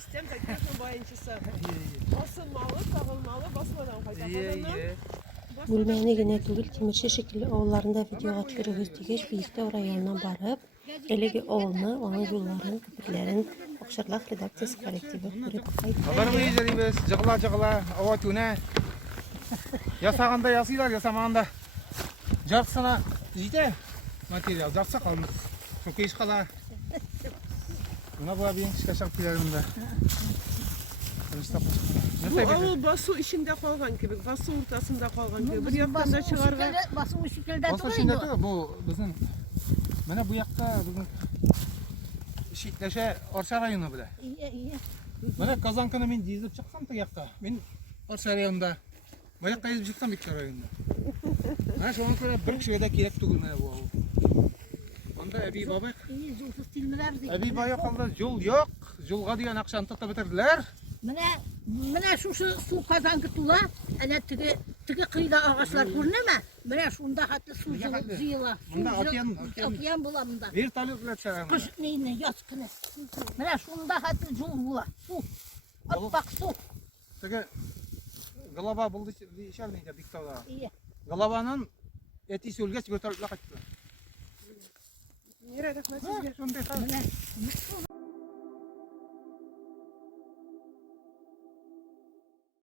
İstem kayıtın bayıncısı. Basılmalı, tağılmalı, basmadan kayıt. Bölmeyene yine değil, kimişi şekilli oğullarında videoya çürüğüz digeç birlikte oraya yanına barıp, elegi oğlunu, onun yolların, köpüklerin, Okşarlak redaksiyası kolektivi kurup kayıt. Haber mi yiyeceğiz? Cıgıla, ava tüne. Yasağında yasıylar, yasamağında. Jaksana, iyiydi. Materyal, jaksa kalmış. Çok iş kala. Buna bu abinin çıkaşak pilerimde. Bu basu içinde kalgan gibi, basu ortasında kalgan gibi. Bir yaktan da çıkargan. Basın ışıklarda Olsa şimdi de bu bizim, mana bu yakta bizim Şitleşe Orça rayonu bile. İyi. Mana Kazankını men dizip çıksam da yakta. Men Orça rayonunda. Bu yakta dizip çıksam Bitçe rayonunda. Ha şu an kadar bir kişiye de gerek tugul mana bu. Onda Ebi Babak. İyi, yolsuz tilmeler değil. Ebi Babak kaldı yol yok. Yolga diyen akşam tıkta bitirdiler. Mene şu su kazankı tula, ana tigi kıyıda ağaçlar görüneme. Mene şunda hatta su zıyıla. Bunda Okyan bulamında. Bir talep bile çağırma. Kış neyine yaz kını. Mene şunda hatta jol bula. Su. At bak su. Tege Galaba buldu işar neydi Biktavda. İyi. Galabanın eti sölgeç götürüp kaçtı. Nerede? Şunday